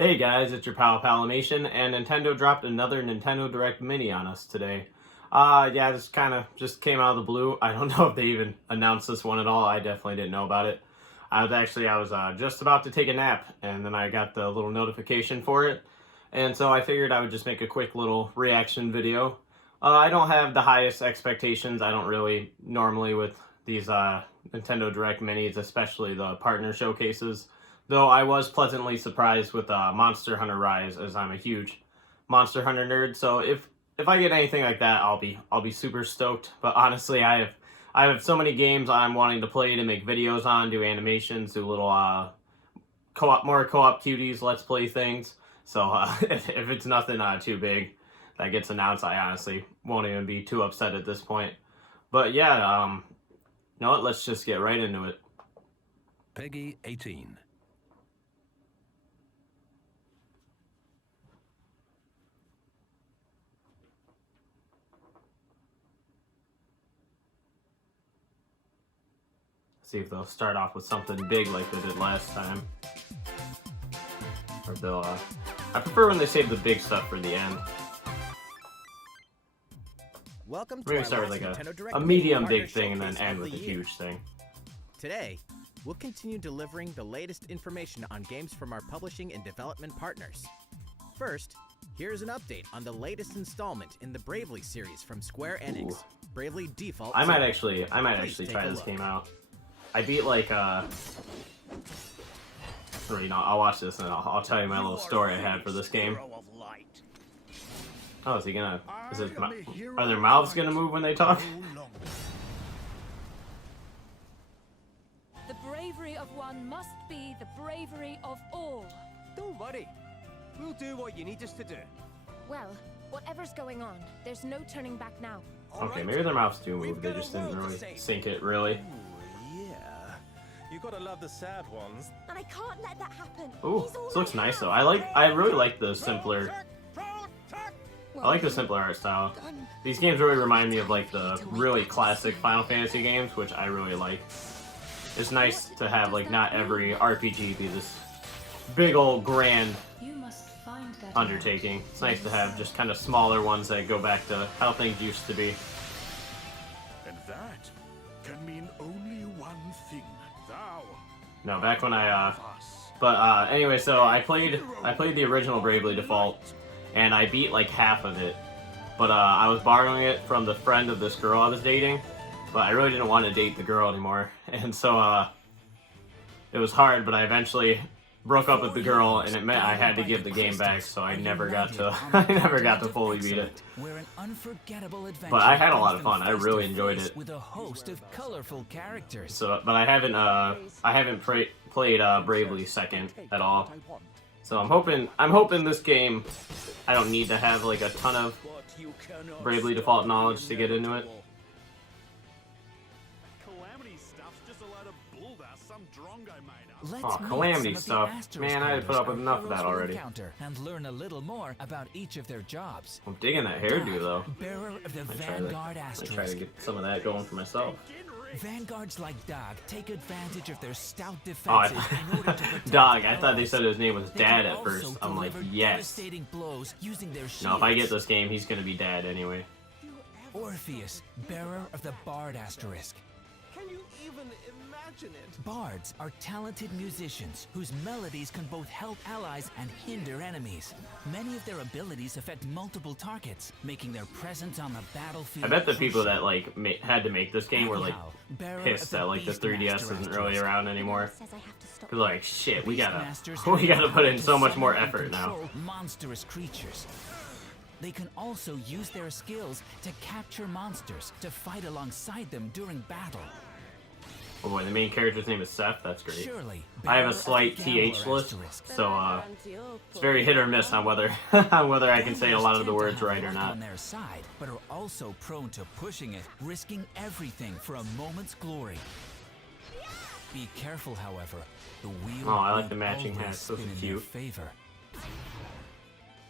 Hey guys, it's your pal Palamation, and Nintendo dropped another Nintendo Direct Mini on us today. Yeah, this kind of just came out of the blue. I don't know if they even announced this one at all. I definitely didn't know about it. I was just about to take a nap, and then I got the little notification for it, and so I figured I would just make a quick little reaction video. I don't have the highest expectations. I don't really normally with these Nintendo Direct Minis, especially the partner showcases. Though I was pleasantly surprised with Monster Hunter Rise, as I'm a huge Monster Hunter nerd. So if I get anything like that, I'll be super stoked. But honestly, I have so many games I'm wanting to play to make videos on, do animations, do little more co-op cuties, let's play things. So if it's nothing too big that gets announced, I honestly won't even be too upset at this point. But yeah, you know what? Let's just get right into it. Peggy 18. See if they'll start off with something big like they did last time. Or they'll, I prefer when they save the big stuff for the end. Welcome to Maybe our start with last like Nintendo Direct a Mini medium Partner big thing and then Showcase end of with a the year. huge thing. Today, we'll continue delivering the latest information on games from our publishing and development partners. First, here's an update on the latest installment in the Bravely series from Square Enix, Ooh. Bravely Default. I might Zero. actually take try a this look. game out. I beat like or, you know, I'll watch this and I'll tell you my little story I had for this game. Oh, is he gonna? Are their mouths gonna move when they talk? The bravery of one must be the bravery of all. Don't worry. We'll do what you need us to do. Well, whatever's going on, there's no turning back now. Okay, maybe their mouths do move. They just didn't really sink it really. Ooh, yeah. You gotta love the sad ones. And I can't let that happen. Ooh, this looks nice though. I really like the simpler. I like the simpler art style. These games really remind me of like the really classic Final Fantasy games, which I really like. It's nice to have like not every RPG be this big old grand You must find that undertaking. It's nice to have just kind of smaller ones that go back to how things used to be. And that can mean only one thing. Thou. No, back when anyway, so I played the original Bravely Default, and I beat like half of it. But I was borrowing it from the friend of this girl I was dating, but I really didn't want to date the girl anymore, and so it was hard. But I eventually broke up with the girl, and it meant I had to give the game back, so I never got to fully beat it. Where an unforgettable adventure But I had a lot of comes fun. I face really to enjoyed face it. with a host of colorful characters. So, but I haven't played Bravely Second at all. So I'm hoping this game, I don't need to have like a ton of Bravely Default knowledge to get into it. Calamity stuff's just a load of bull that some drongo made up. Let's Oh, meet Calamity some of the stuff. asterisk Man, I had to put up with holders enough our of that heroes will already. encounter and learn a little more about each of their jobs. I'm digging that hairdo though. Bearer of the I Vanguard try to asterisk. get some of that going for myself. Vanguards like Dog take advantage of their stout Oh, defenses in order to protect Dog. their I thought they allies. said his name was They Dad can at first. also I'm like, deliver yes. devastating blows using their No, if I get shields. this game, he's gonna be Dad anyway. Orpheus, bearer of the Bard asterisk. Can you even imagine it? Bards are talented musicians whose melodies can both help allies and hinder enemies. Many of their abilities affect multiple targets, making their presence on the battlefield I bet the people crucial. that like had to make this game were like Anyhow, bearer pissed of the that like the 3DS Beastmaster isn't really asterisk. around anymore. Says I have to stop. Cause like shit, we gotta Beastmasters put in to so much more summon and effort now. control monstrous creatures. They can also use their skills to capture monsters to fight alongside them during battle. Oh boy, the main character's name is Seth. That's great. Surely, I have bearer a of the slight Gambler TH list, asterisk. so it's very hit or miss on whether whether I can say a lot of the Gamblers words tend to right or have luck not. on their side, but are also prone to pushing it, risking everything for a moment's glory. Be careful, however. The wheel Oh, I like won't the matching always hats. Those spin are in their cute. favor.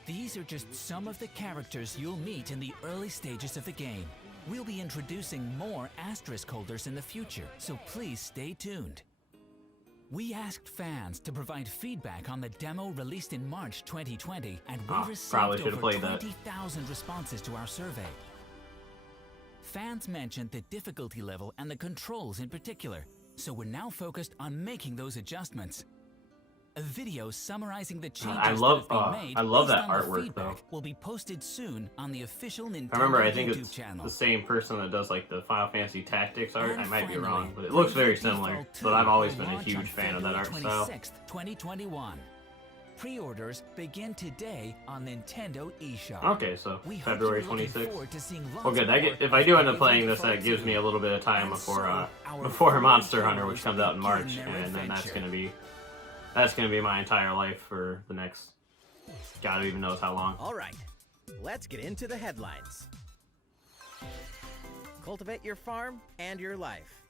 These are just some of the characters you'll meet in the early stages of the game. We'll be introducing more asterisk holders in the future, so please stay tuned. We asked fans to provide feedback on the demo released in March 2020, and we probably received should've over played that. 20,000 responses to our survey. Fans mentioned the difficulty level and the controls in particular, so we're now focused on making those adjustments. A video summarizing the changes I love that have been made I love based that on the artwork, feedback though. will be posted soon on the official Nintendo I remember, I think YouTube it's channel. the same person that does like the Final Fantasy Tactics art. And I might be finally, wrong, but it looks very Bravely similar. Default 2 But I've always will been a launch on huge fan of that art February style. 26th, 2021. Pre-orders begin today on Nintendo eShop. Okay, so We hope February you're looking 26th. forward to seeing lots Well, good. more If I do end up of playing Bravely this, that Default gives me a 2. little bit of time And before so, our before four Monster Hunter, which heroes comes out in begin March, their and then that's adventure. gonna be my entire life for the next God even knows how long. All right, let's get into the headlines. Cultivate your farm and your life.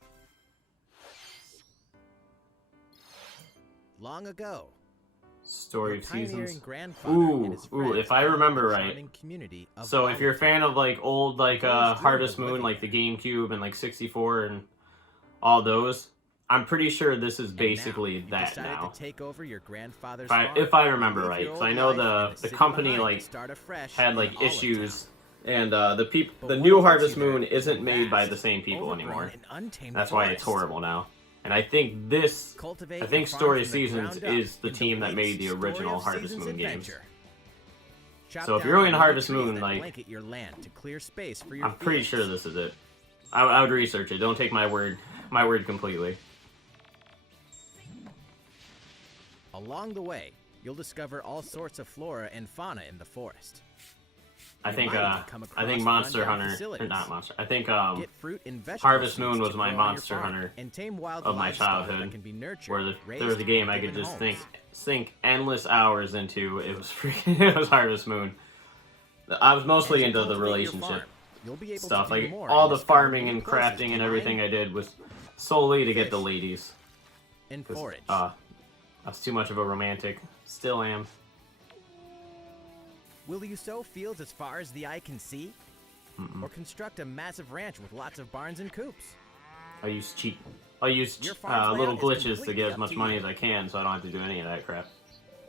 Long ago, Story your of pioneering Seasons. grandfather and his Ooh, friends if I founded remember the right. charming community of So if you're a Volunteer. fan of like old like Harvest Moon, like the GameCube and like 64 and all those, I'm pretty sure this is And basically now, you've that decided now. to take over your grandfather's If I farm, remember leave right, your 'cause I old know life the and city company behind like to start afresh had in like Olive issues, Town. and But the what new awaits Harvest you there Moon is isn't made by vast, the same people overgrown anymore. and untamed That's why it's forest. horrible now. And I think this, Cultivate I think your farm Story of from the Seasons ground up is the in team that made the latest Story original of Harvest Seasons Moon games. adventure. Chop So if down you're really into the Harvest trees Moon, that like, blanket your land to clear space for your I'm pretty fields. sure this is it. I would research it. Don't take my word completely. Along the way, you'll discover all sorts of flora and fauna in the forest. I You think might even come across Monster rundown Hunter, or facilities. not Monster. I think Get fruit and vegetable Harvest Moon seeds was to my grow on your Monster farm, Hunter and tame wild of my livestock childhood, that can be nurtured, where there raised, was a game and I could given just homes. sink endless hours into. It was freaking. It was Harvest Moon. I was mostly As you into the cultivate your relationship farm, you'll be able stuff. to do Like more all and the discover farming new and places crafting to and mine everything I did was solely to get the Fish. ladies. and 'Cause, forage. I was too much of a romantic. Still am. Will you sow fields as far as the eye can see? Or construct a massive ranch with lots of barns and coops? I'll use Your farm's little layout is glitches to completely get as up much to money you. as I can, so I don't have to do any of that crap.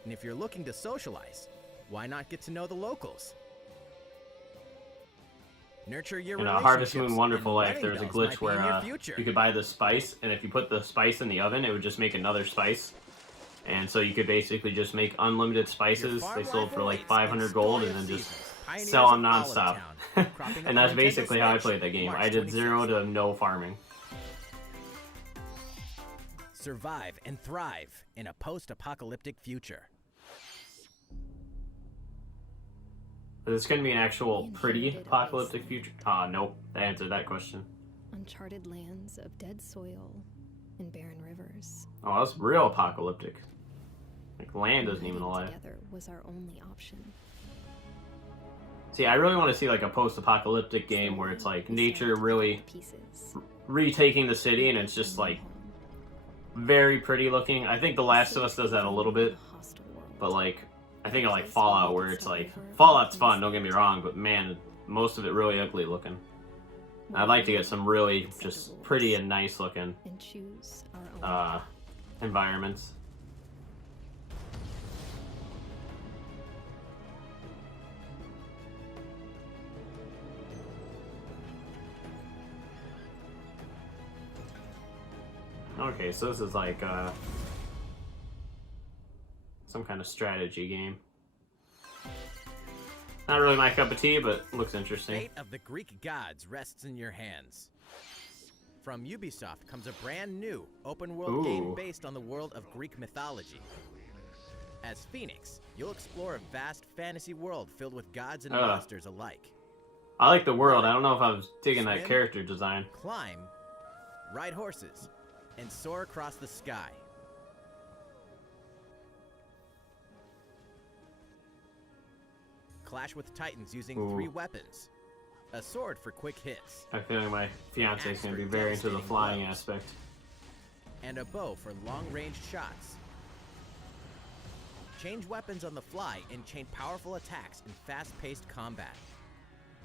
And if you're looking to socialize, why not get to know the locals? Nurture your In relationships. Harvest Moon and Wonderful Life, wedding there was a bells glitch might be where in your future. you could buy the spice, and if you put the spice in the oven, it would just make another spice. And so you could basically just make unlimited Your spices. farm They sold life for like awaits 500 in gold, Story and of then just Seasons, Pioneers sell them of Olive nonstop. Town, cropping up And that's Nintendo basically how I Switch, played that game. March I did 0 26th. to no farming. Survive and thrive in a post-apocalyptic future. But it's gonna be an actual We pretty inherited apocalyptic Odyssey. future. Nope. That answered that question. Uncharted lands of dead soil and barren rivers. Oh, that's real apocalyptic. Like land isn't even Living alive. together was our only option. See, I really want to see like a post-apocalyptic game where it's like We nature started to really pick up pieces. retaking the city, and it's Built just a new like home. very pretty looking. I think The Last of Us does that a little bit, A hostile world. but like I think of like Fallout, where it's like Fallout's fun. Don't get me wrong, but man, most of it really ugly looking. I'd like to get some really just pretty and nice looking and choose our own. environments. Okay, so this is like some kind of strategy game. Not really my cup of tea, but looks interesting. Fate of the Greek gods rests in your hands. From Ubisoft comes a brand new open-world game Ooh. based on the world of Greek mythology. As Phoenix, you'll explore a vast fantasy world filled with gods and monsters alike. I like the world. I don't know if I was digging that Swim. character design. Climb, ride horses, and soar across the sky. Clash with titans using Ooh. 3 weapons. A sword for quick hits, I feel like my fiance is going to be very into the Devastating flying blows. aspect. and a bow for long-range shots. Change weapons on the fly and chain powerful attacks in fast-paced combat.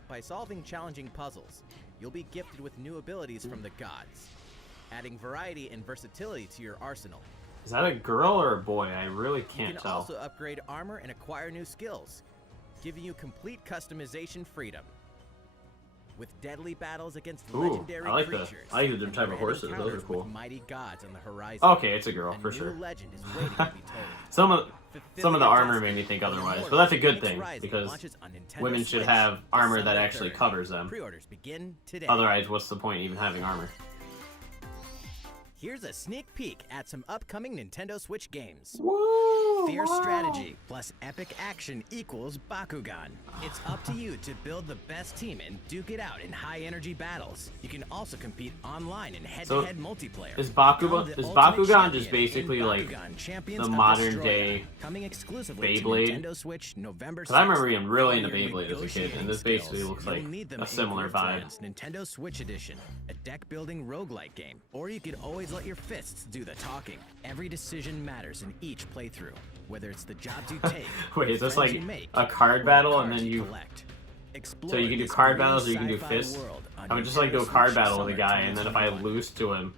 By solving challenging puzzles, you'll be gifted with new abilities from the gods, adding variety and versatility to your arsenal. Is that a girl or a boy? I really You can't can tell. also upgrade armor and acquire new skills, giving you complete customization freedom. With deadly battles against Ooh, legendary I like creatures, the and type of grand horses. Those are encounters cool. with mighty gods on the horizon. Okay, it's a girl A for new sure. legend is waiting to be told. Some of Fulfill the your armor destiny. made me think The otherwise, Immortals but that's a good Phoenix thing Rising because launches on Nintendo women should Switch have armor that December actually 3rd. covers them. Pre-orders begin today. Otherwise, what's the point in even having armor? Here's a sneak peek at some upcoming Nintendo Switch games. Woo! Fierce wow. strategy plus epic action equals Bakugan. It's up to you to build the best team and duke it out in high-energy battles. You can also compete online in head-to-head multiplayer. Is Become Bakugan the is ultimate Bakugan champion just in basically like Bakugan Champions the of modern Destroya, day coming exclusively Beyblade? to Nintendo Switch November 6th. Because I remember being really into Your Beyblade as a kid, and this negotiating basically skills. looks You'll like need them a in similar Core vibe. Trans Nintendo Switch Edition, a deck-building roguelike game. Or you could always let your fists do the talking. Every decision matters in each playthrough, whether it's the jobs you take, Wait, is this friends like you make, a card or the battle and cards then you? collect. So you can do Explore card this battles or you can do sci-fi fists. world on I would just like do a Nintendo card Switch battle with a Summer guy, and then if I 2021. lose to him,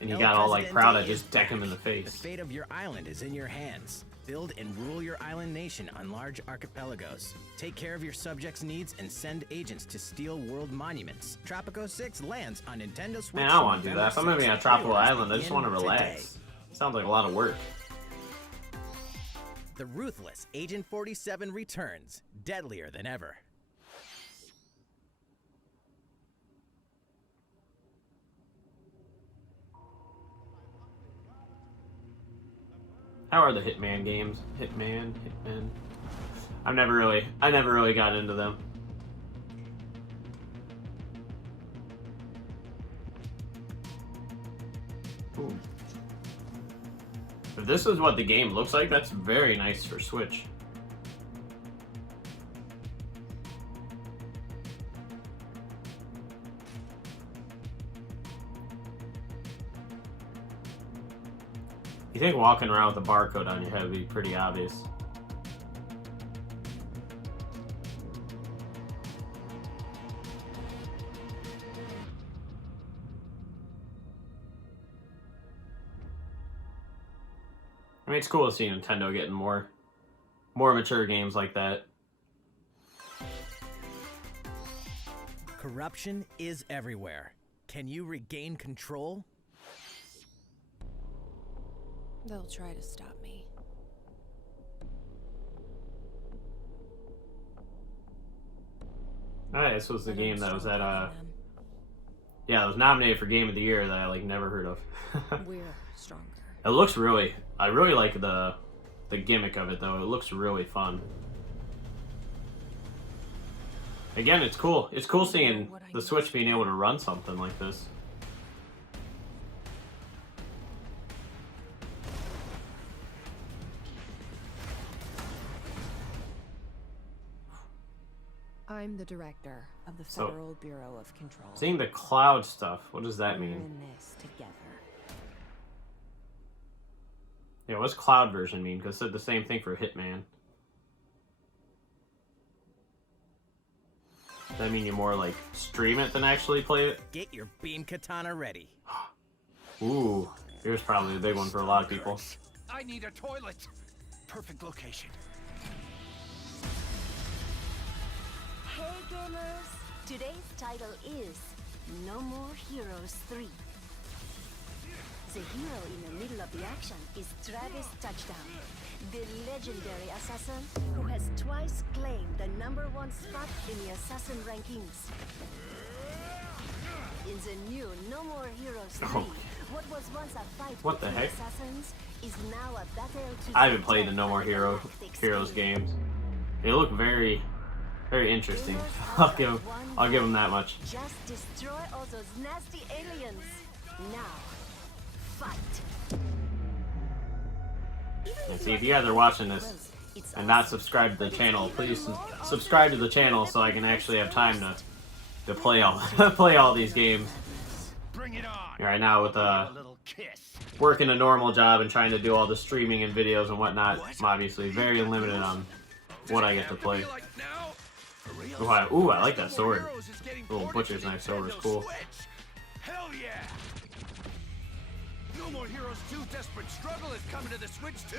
and he El got all like Presidente proud, I is just deck him in the back. face. The fate of your island is in your hands. Build and rule your island nation on large archipelagos. Take care of your subjects' needs and send agents to steal world monuments. Tropico 6 lands on Nintendo Switch. Man, I don't want to do that. If I'm gonna be on a tropical Pre-orders island, I just want to begin relax. today. Sounds like a lot of work. The ruthless Agent 47 returns, deadlier than ever. How are the Hitman games? Hitman. I never really got into them. Ooh. If this is what the game looks like, that's very nice for Switch. You think walking around with a barcode on your head would be pretty obvious. I mean, it's cool to see Nintendo getting more mature games like that. Corruption is everywhere. Can you regain control? They'll try to stop me. Alright, this was the But game I'm that was at stronger than them. yeah, it was nominated for Game of the Year that I like never heard of. We're stronger. It looks really, I really like the gimmick of it though. It looks really fun. Again, it's cool. It's cool seeing the Switch being able to run something like this. I'm the director of the So, Federal Bureau of Control. Seeing the cloud stuff, what does that We're mean? in this together. Yeah, what's cloud version mean? Because it said the same thing for Hitman. Does that mean you more like stream it than actually play it? Get your beam katana ready. Ooh, here's probably a big one for a lot of people. I need a toilet. Perfect location. Hey gamers! Today's title is No More Heroes 3. The hero in the middle of the action is Travis Touchdown, the legendary assassin who has twice claimed the #1 spot in the assassin rankings. In the new No More Heroes 3, Oh. what was once a fight What the between heck? assassins is now a battle to I haven't played the No More Heroes Heroes games. They look very interesting. I'll give them that much. Just destroy all those nasty aliens. Now, fight. And see, if you guys are watching this and not subscribed to the channel, please subscribe to the channel so I can actually have time to play all play all these games. Bring it on. Right now with A little kiss. working a normal job and trying to do all the streaming and videos and whatnot, I'm obviously very limited on what I get to play. Ooh, I like that sword. Little butcher's knife sword is cool. Hell yeah! No More Heroes 2 Desperate Struggle is coming to the Switch too.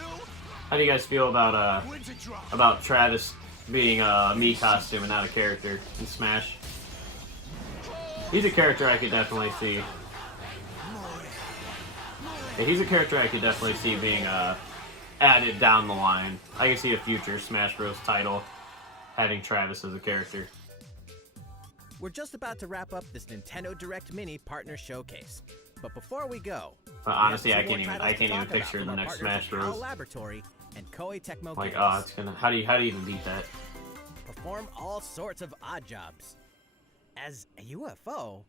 How do you guys feel When's it drop? about Travis being a Mii costume and not a character in Smash? He's a character I could definitely see. Yeah, he's a character I could definitely see being added down the line. I can see a future Smash Bros. Title having Travis as a character. We're just about to wrap up this Nintendo Direct Mini Partner Showcase. But before we go, But honestly, I can't even picture the next Smash Bros. Laboratory and Koei Tecmo Like, Games. oh, it's gonna. How do you even beat that? Perform all sorts of odd jobs. As a UFO,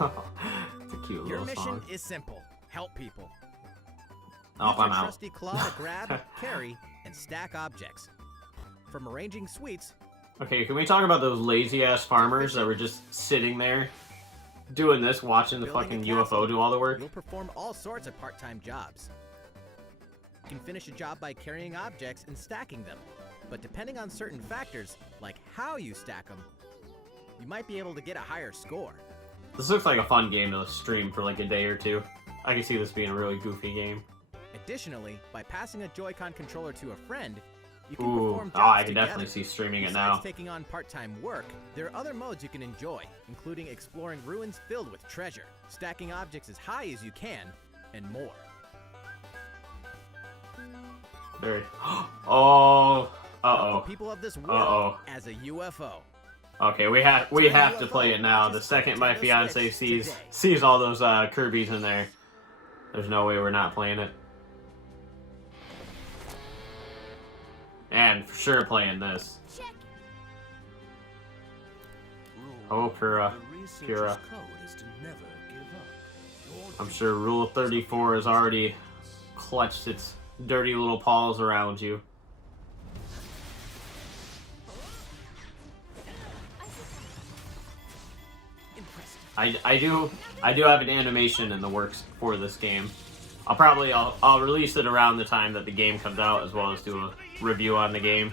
It's a cute your little mission song. is simple. Help people. Oh, Use your I'm out. trusty claw to grab, carry, and stack objects. From arranging sweets, Okay, can we talk about those lazy ass farmers that were just sitting there doing this, watching the building a fucking castle, UFO do all the work? you'll perform all sorts of part-time jobs. You can finish a job by carrying objects and stacking them, but depending on certain factors, like how you stack them, you might be able to get a higher score. This looks like a fun game to stream for like a day or two. I can see this being a really goofy game. Additionally, by passing a Joy-Con controller to a friend, you can Ooh, perform jobs I can together. definitely see streaming it Besides now. taking on part-time work, there are other modes you can enjoy, including exploring ruins filled with treasure, stacking objects as high as you can, and more. Very. Oh. The people of this world as a UFO. Okay, we have to play it now. The second my fiance sees all those Kirby's in there, there's no way we're not playing it. And for sure playing this. Oh, Pura. I'm sure Rule 34 has already clutched its dirty little paws around you. I do have an animation in the works for this game. I'll release it around the time that the game comes out, as well as do a review on the game.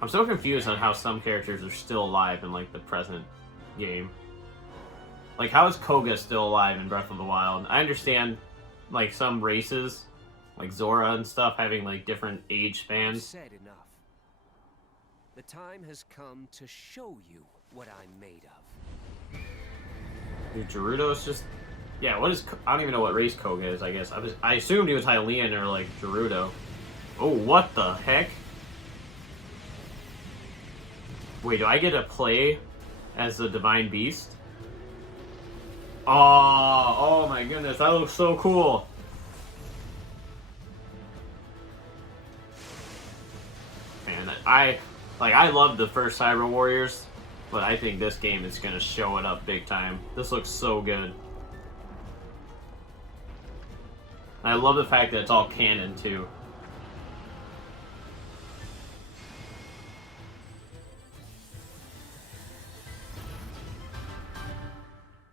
I'm so confused on how some characters are still alive in like the present game. Like, how is Koga still alive in Breath of the Wild? I understand like some races, like Zora and stuff, having like different age spans. Said enough. The time has come to show you what I'm made of. Dude, Gerudo's just... Yeah, what is... I don't even know what race Koga is, I guess. I assumed he was Hylian or, like, Gerudo. Oh, what the heck? Wait, do I get to play as the Divine Beast? Oh my goodness, that looks so cool. Man, I love the first Cyber Warriors, but I think this game is gonna show it up big time. This looks so good. I love the fact that it's all canon too.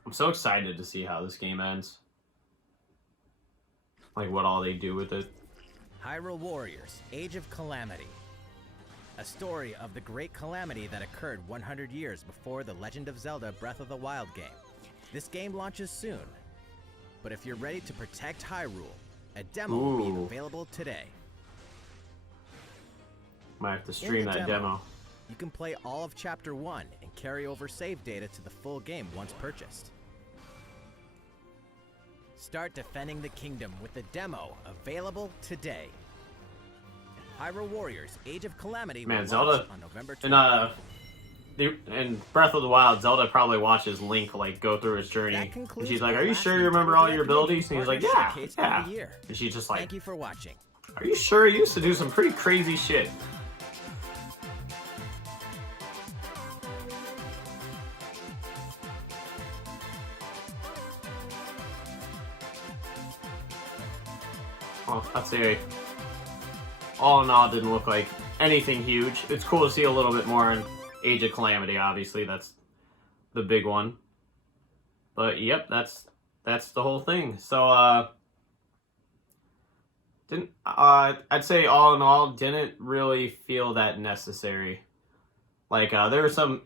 I'm so excited to see how this game ends. Like what all they do with it. Hyrule Warriors: Age of Calamity. A story of the great calamity that occurred 100 years before The Legend of Zelda Breath of the Wild game. This game launches soon, but if you're ready to protect Hyrule, a demo will be available today. Might have to stream that demo. You can play all of Chapter 1 and carry over save data to the full game once purchased. Start defending the kingdom with the demo available today. Hyrule Warriors: Age of Calamity. Man, will Zelda launch on November 20th. in Breath of the Wild, Zelda probably watches Link like go through his journey, and she's like, "Are you sure you remember all your abilities?" And he's like, "Yeah, yeah." And she's just like, "Thank you for watching. Are you sure? You used to do some pretty crazy shit." Well, I'd say all in all, didn't look like anything huge. It's cool to see a little bit more in Age of Calamity, obviously. That's the big one. But yep, that's the whole thing. So I'd say all in all, didn't really feel that necessary. Like there were some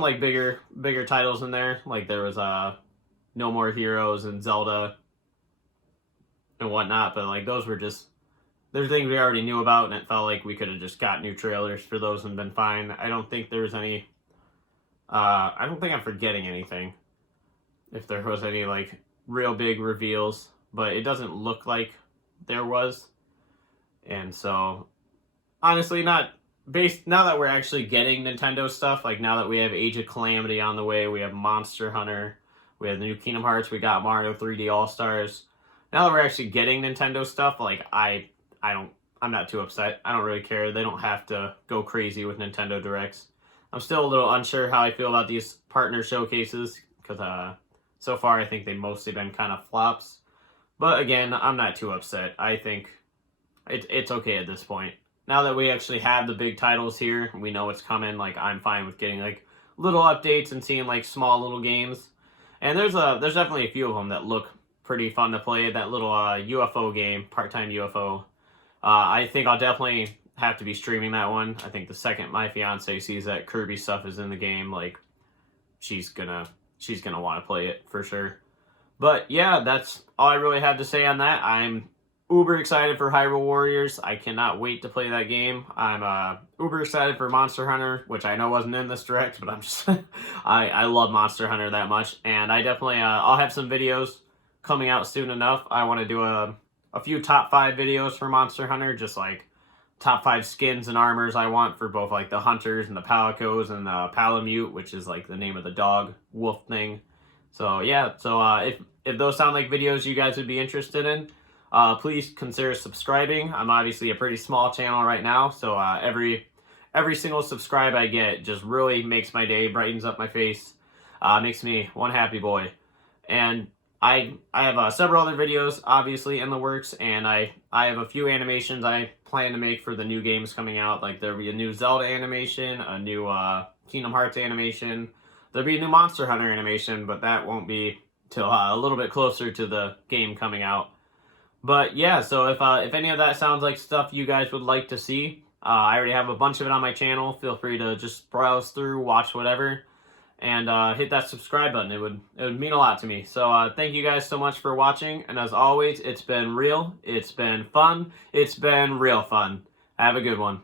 like bigger titles in there. Like there was No More Heroes and Zelda and whatnot, but like those were just, they're things we already knew about, and it felt like we could have just got new trailers for those and been fine. I don't think there was any I don't think I'm forgetting anything, if there was any like real big reveals, but it doesn't look like there was. And so honestly, not based, now that we're actually getting Nintendo stuff, like now that we have Age of Calamity on the way, we have Monster Hunter, we have the new Kingdom Hearts, we got Mario 3D All-Stars. Now that we're actually getting Nintendo stuff, like I'm not too upset. I don't really care. They don't have to go crazy with Nintendo Directs. I'm still a little unsure how I feel about these partner showcases, because so far I think they've mostly been kind of flops. But again, I'm not too upset. I think it's okay at this point. Now that we actually have the big titles here, we know what's coming, like I'm fine with getting like little updates and seeing like small little games. And there's definitely a few of them that look pretty fun to play. That little UFO game, Part-Time UFO. I think I'll definitely have to be streaming that one. I think the second my fiance sees that Kirby stuff is in the game, like she's gonna want to play it for sure. But yeah, that's all I really have to say on that. I'm uber excited for Hyrule Warriors. I cannot wait to play that game. I'm uber excited for Monster Hunter, which I know wasn't in this direct, but I'm just I love Monster Hunter that much, and I definitely I'll have some videos coming out soon enough. I want to do a few top 5 videos for Monster Hunter, just like top 5 skins and armors I want for both like the hunters and the palicos and the palamute, which is like the name of the dog wolf thing. So yeah, so if those sound like videos you guys would be interested in, please consider subscribing. I'm obviously a pretty small channel right now, so every single subscribe I get just really makes my day, brightens up my face, makes me one happy boy. And I have several other videos obviously in the works, and I have a few animations I plan to make for the new games coming out. Like there'll be a new Zelda animation, a new Kingdom Hearts animation, there'll be a new Monster Hunter animation, but that won't be till a little bit closer to the game coming out. But yeah, so if any of that sounds like stuff you guys would like to see, I already have a bunch of it on my channel. Feel free to just browse through, watch whatever, and hit that subscribe button. It would mean a lot to me. So thank you guys so much for watching, and as always, it's been real, it's been fun, it's been real fun. Have a good one.